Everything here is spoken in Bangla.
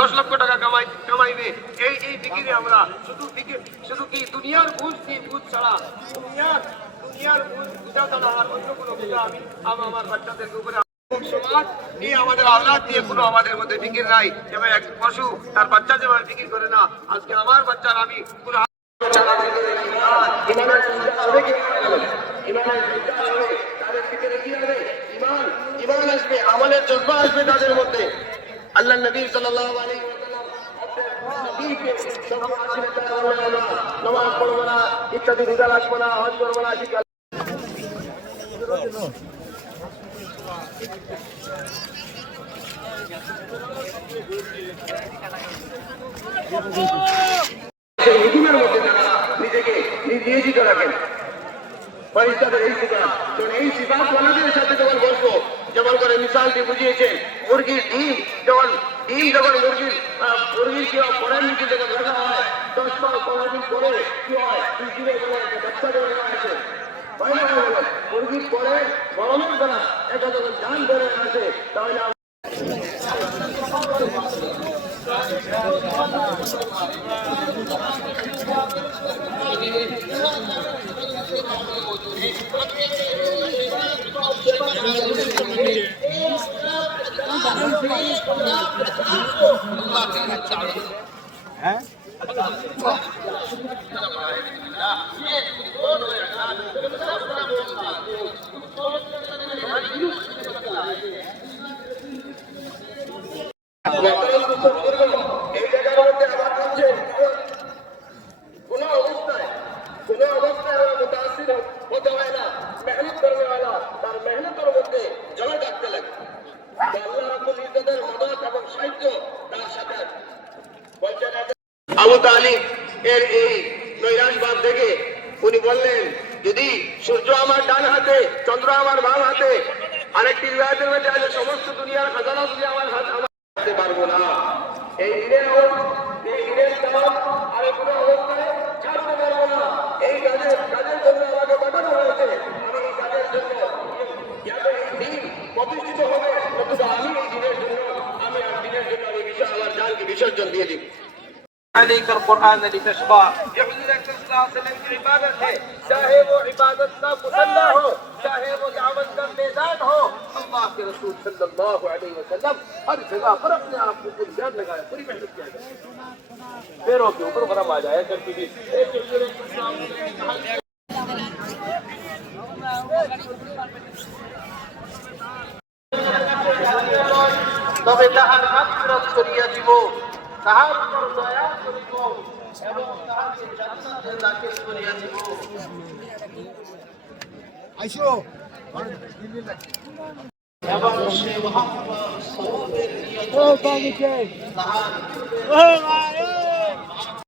দশ লক্ষ টাকা কামাইবে এই ফিকিরে আমরা শুধু কি দুনিয়ার বুঝ কি বুঝ ছাড়া দুনিয়ার বুঝা ছাড়া আর অন্য কোনো বুঝা আমি আমার বাচ্চাদেরকে উপরে সমাজ নিয়ে আমাদের আওলাদ দিয়ে কোনো আমাদের মধ্যে ফিকির নাই। যেমন এক পশু তার বাচ্চা যেভাবে ফিকির করে না, আজকে আমার বাচ্চার আমি পুরো ইমান আসবে, আমলের জজ্বা আসবে তাদের মধ্যে। আল্লাহ নবী সাল্লাল্লাহু আলাইহি ওয়াসাল্লাম নামাজ পড়বো না, ইত্যাদি রোজা রাখবো না, হজ করবো না, হুকুমের মধ্যে তারা নিজেকে নিয়োজিত রাখেন। এই সিফাত ওয়ালাদের সাথে যখন বলবো, যেমন করে মিসালটি বুঝিয়েছেন, মুরগির ডিম যখন মুরগির কি পরের নিচে যখন রাখা হয় 10 বার 15 দিন পরে কি হয়, বাচ্চা যখন আসে মুরগির পরে গরমের দ্বারা এটা যখন জান ধরে আসে, তাহলে হ্যাঁ এই জায়গার মধ্যে আমার হচ্ছে কোন অবস্থায় ওরা মুতাসির হতে হয় না। মেহনত করবে তার মেহনতের মধ্যে জমা থাকতে লাগে। আল্লাহ রাব্বুল ইজ্জতের মদদ এবং সাহায্য তার সাথে বলছেন। আবু তালিব এর এই নৈরাশবাদ দেখে উনি বললেন, যদি সূর্য আমার ডান হাতে, চন্দ্র আমার বাম হাতে, আরেকটি রিওয়ায়াতের মধ্যে আছে সমস্ত দুনিয়ার খাজানা যদি আমার হাতে পারবো না। এই দিনের কাজ আমি কোনো অবস্থায় ছাড়তে পারবো না। এই কাজের জন্য আমাকে পাঠানো হয়েছে। আমি এই কাজের জন্য দিন প্রতিষ্ঠিত হবে, নতুবা আমি এই দিনের জন্য আমি আমার জানকে বিসর্জন দিয়ে দিব। عليك القرآن لتشقى يحضرك صلى الله عليه وسلم की इबादत है, चाहे वो इबादत का मुसल्ला हो, चाहे वो दावत का मैदान हो। अल्लाह के रसूल सल्लल्लाहु अलैहि वसल्लम हर जगह पर अपने आप को पूरी जान लगाया, पूरी मेहनत किया जाए, पैरों के ऊपर भरम आ जाए करके भी তবে তাহার মাগফিরাত করিয়া দিব, তাহার উপর দয়া করিব এবং তাহাকে জান্নাতে দাখিল করিয়া দিব। আইসো এবং সে মুহাম্মদ সাল্লাল্লাহু আলাইহি ওয়াসাল্লাম তাহার